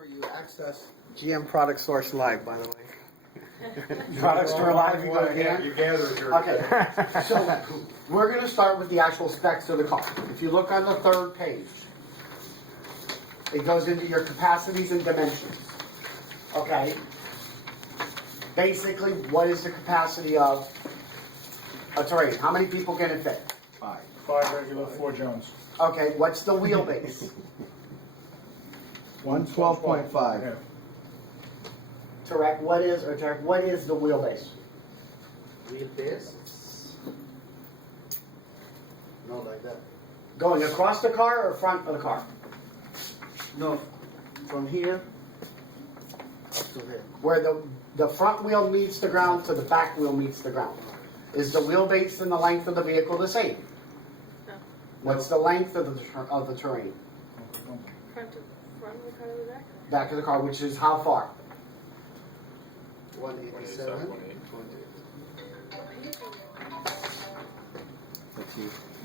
where you access GM Product Source Live, by the way. Product Store Live, you go again? You gather your. Okay, so we're gonna start with the actual specs of the car. If you look on the third page, it goes into your capacities and dimensions. Okay? Basically, what is the capacity of a Terrain? How many people can it fit? 5 regular, 4 Jones. Okay, what's the wheelbase? 112.5. Yeah. Tarek, what is the wheelbase? Wheelbase? No, like that. Going across the car or front of the car? No, from here up to here. Where the front wheel meets the ground to the back wheel meets the ground. Is the wheelbase and the length of the vehicle the same? No. What's the length of the Terrain? Front of the car to the back? Back of the car, which is how far? 187.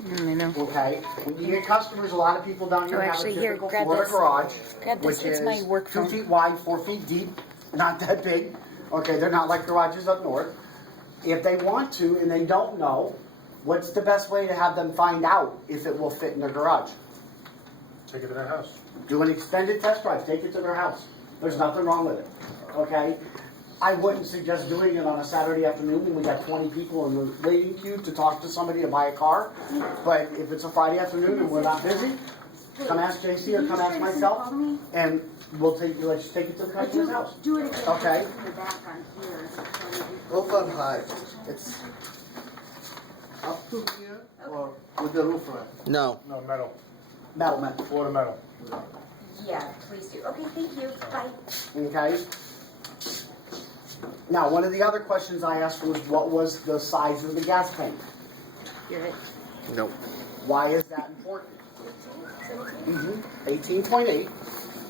I know. Okay. When you get customers, a lot of people down here Oh, have actually, a here, typical grab Florida this. garage, Grab this, which it's is my work 2 phone. feet wide, 4 feet deep, not that big. Okay, they're not like garages up north. If they want to and they don't know, what's the best way to have them find out if it will fit in their garage? Take it to their house. Do an extended test drive. Take it to their house. There's nothing wrong with it. Okay? I wouldn't suggest doing it on a Saturday afternoon when we got 20 people in the waiting queue to talk to somebody to buy a car. But if it's a Friday afternoon and we're not busy, come ask JC or come ask myself, and we'll take you. Let's take it to the customer's house. Do it again. Okay. In the back on here. Roof on high. It's up to here or with the roof rack? No. No, metal. Metal. Florida metal. Yeah, please do. Okay, thank you. Bye. Okay? Now, one of the other questions I asked was, what was the size of the gas tank? You're right. Nope. Why is that important? 18.8.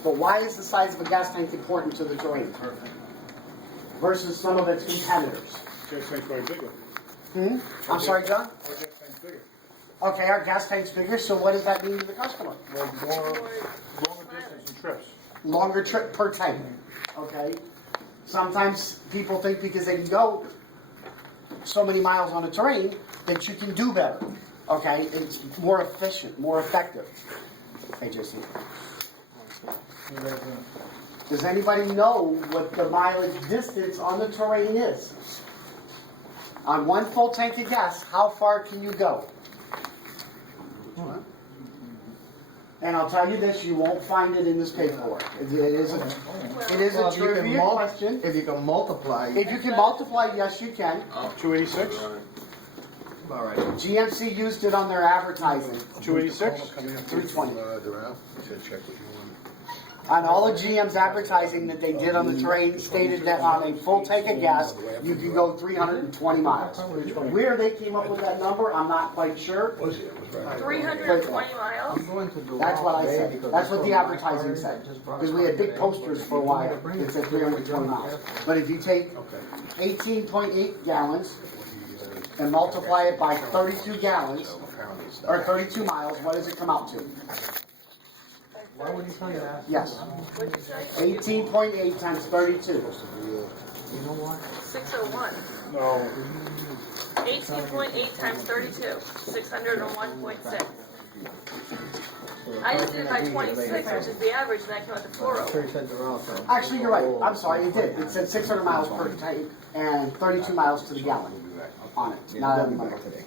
But why is the size of a gas tank important to the Terrain versus some of its competitors? Gas tank's way bigger. I'm sorry, John? Our gas tank's bigger. Okay, our gas tank's bigger, so what does that mean to the customer? More longer distance and trips. Longer trip per tank. Okay? Sometimes people think because they can go so many miles on a Terrain that you can do better. Okay? It's more efficient, more effective. Hey, JC. Does anybody know what the mileage distance on the Terrain is? On one full tank of gas, how far can you go? And I'll tell you this, you won't find it in this paperwork. It is a Well, if you can trivia question. If you can multiply. If you can multiply, yes, you can. 286? All right. GMC used it on their advertising. 286? 320. On all of GM's advertising that they did on the Terrain stated that on a full tank of gas, you can go 320 miles. Where they came up with that number, I'm not quite sure. 320 miles? That's what I said. That's what the advertising said. Because we had big posters for a while that said 320 miles. But if you take 18.8 gallons and multiply it by 32 gallons, or 32 miles, what does it come out to? Why would you tell you that? Yes. What'd you say? 18.8 times 32. You know what? 601. No. 18.8 times 32. 601.6. I just did it by 26, which is the average, and that came out to 400. Actually, you're right. I'm sorry, it did. It said 600 miles per tank and 32 miles to the gallon on it. Not every mile today.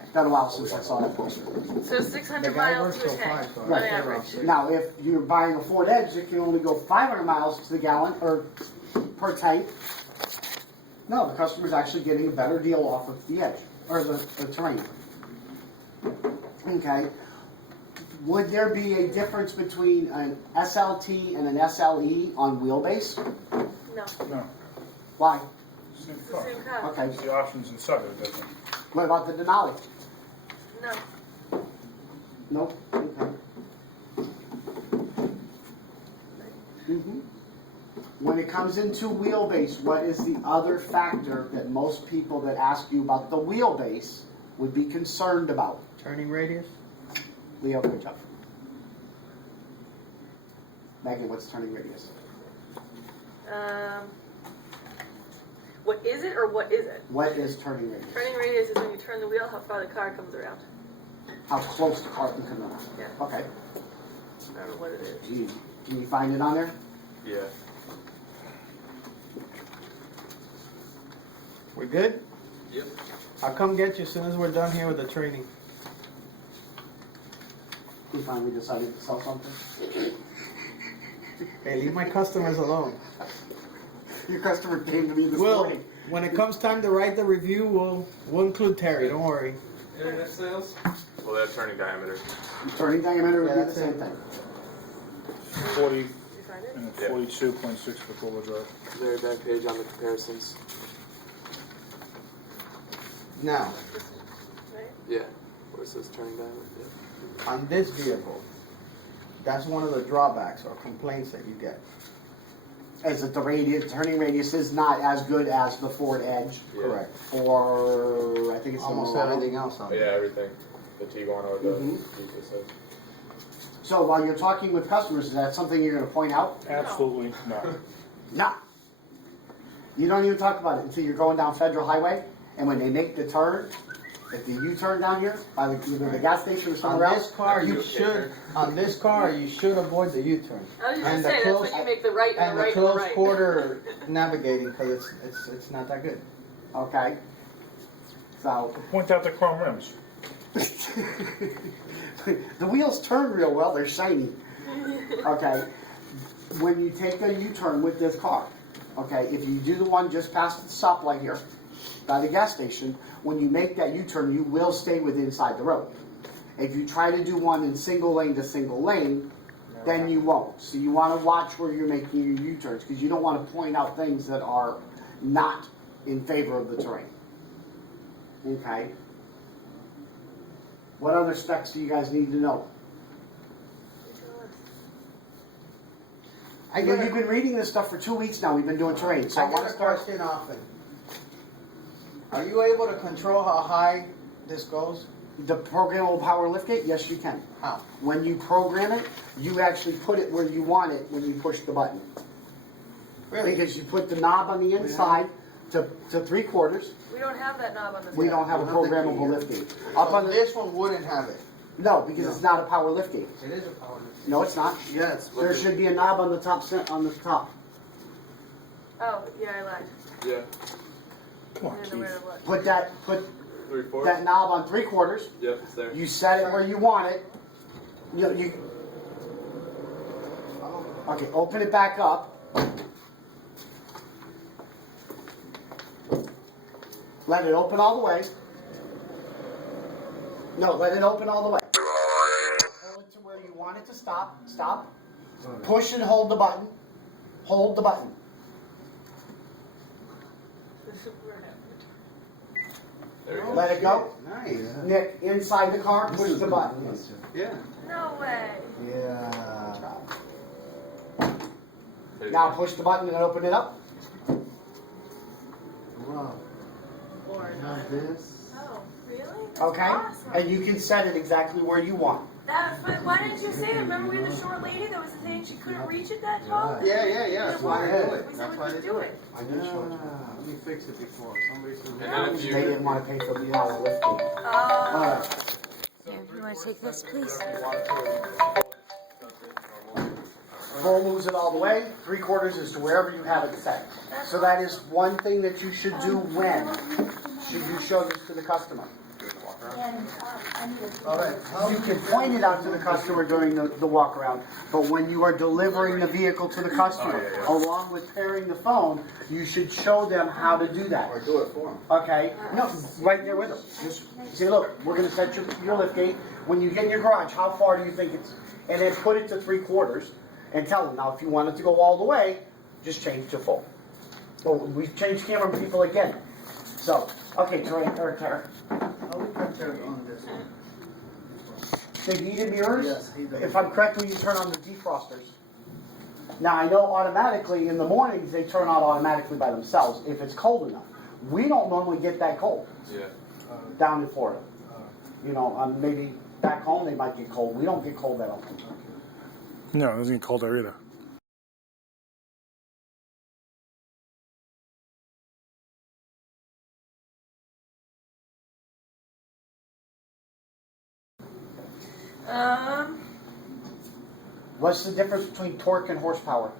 It's been a while since I saw that poster. So 600 miles to a tank, on average. Now, if you're buying a Ford Edge, it can only go 500 miles to the gallon or per tank. No, the customer's actually getting a better deal off of the Edge or the Terrain. Okay. Would there be a difference between an SLT and an SLE on wheelbase? No, No. Why? Same it's the car. same car. Okay. The options inside are different. What about the Denali? No. Nope. Okay. When it comes into wheelbase, what is the other factor that most people that ask you about the wheelbase would be concerned about? Turning radius? Leo, good job. Megan, what's turning radius? What is it or what isn't? What is turning radius? Turning radius is when you turn the wheel, how far the car comes around. How close the car can come around? Yeah. Okay. I don't know what it is. Gee, can you find it on there? Yeah. We good? Yep. I'll come get you as soon as we're done here with the training. He finally decided to sell something. Hey, leave my customers alone. Your customer came to me this Will, morning. when it comes time to write the review, we'll include Terry. Don't worry. Internet sales? Well, that's turning diameter. Turning diameter would Yeah, be the that's same it. thing. 40 Did you find it? and Yeah. 42.6 for four-wheel drive. Very back page on the comparisons. Now, Right? Yeah. Where it says turning diameter. Yeah. on this vehicle, that's one of the drawbacks or complaints that you get. Is that the radius, turning radius is not as good as the Ford Edge Yeah. Correct. or I think it's the Almost Murano. everything else on Yeah, there. everything. The Tiguan or the Mhm. Jeep says. So while you're talking with customers, is that something you're going to point out? Absolutely not. No. You don't even talk about it until you're going down Federal Highway, and when they make the turn, if the U-turn down here by either the gas station or On somewhere this else, car, you should avoid the U-turn. I was just And gonna the say, that's close- when you make the right and And the the right and the close right. quarter navigating because it's not that good. okay. So Point out the chrome rims. the wheels turn real well; they're shiny. Okay. When you take a U-turn with this car, okay, if you do the one just past the stoplight here, by the gas station, when you make that U-turn, you will stay within inside the road. If you try to do one in single lane to single lane, then you won't. So you want to watch where you're making your U-turns because you don't want to point out things that are not in favor of the terrain. Okay. What other specs do you guys need to know? I Well, get you've been reading this stuff for 2 weeks now. We've been doing terrain. So I I want get to a start. question often. Are you able to control how high this goes? The programmable power liftgate? Yes, you can. How? When you program it, you actually put it where you want it when you push the button. Really? Because you put the knob on the inside to 3/4. We don't have that knob on this. We guy. don't have a programmable liftgate. Up So on the this one wouldn't have it. no, because it's not a power liftgate. It is a power lift. No, it's not. Yes. There should be a knob on the top. On the top. Oh, yeah, I lied. Yeah. Come I on, didn't know where Keith. it was. Put that 3/4. that knob on 3/4. Yep, it's there. You set it where you want it. You okay? Open it back up. Let it open all the way. No, let it open all the way. Hold it to where you want it to stop. Stop. Push and hold the button. Hold the button. There you go. Let it go. Nice. Nick, inside the car, push the button. Yeah. No way. Yeah. There you Now go. push the button and open it up. Wow. Or Now not. this. Oh, really? That's Okay? awesome. And you can set it exactly where you want. But why didn't you say that? Remember we had the short lady that was saying she couldn't reach it that tall? Right. Yeah. That's why I did it. We said That's we why I could did do it. I did show you. Let me fix it before somebody said. And then if They you didn't want to pay for the hour lifting. Oh. Here, you want to take this, please? Full moves it all the way. 3/4 is to wherever you have it set. So that is one thing that you should do when should you show this to the customer. All right. You can point it out to the customer during the walk around, but when you are delivering the vehicle to the customer, along with pairing the phone, you should show them how to do that. Or do it for him. Okay? No, right there with them. Just say, look, we're going to set your lift gate. When you get in your garage, how far do you think it's? And then put it to 3/4 and tell them. Now, if you want it to go all the way, just change to full. Oh, we've changed camera people again. So, okay, Tara. How we can turn on this one? The heated mirrors, Yes, he does. if I'm correct, when you turn on the defrosters. Now, I know automatically in the mornings they turn on automatically by themselves if it's cold enough. We don't normally get that cold yeah. down in Florida. You know, maybe back home they might get cold. We don't get cold that often. No, it doesn't get cold there either. What's the difference between torque and horsepower?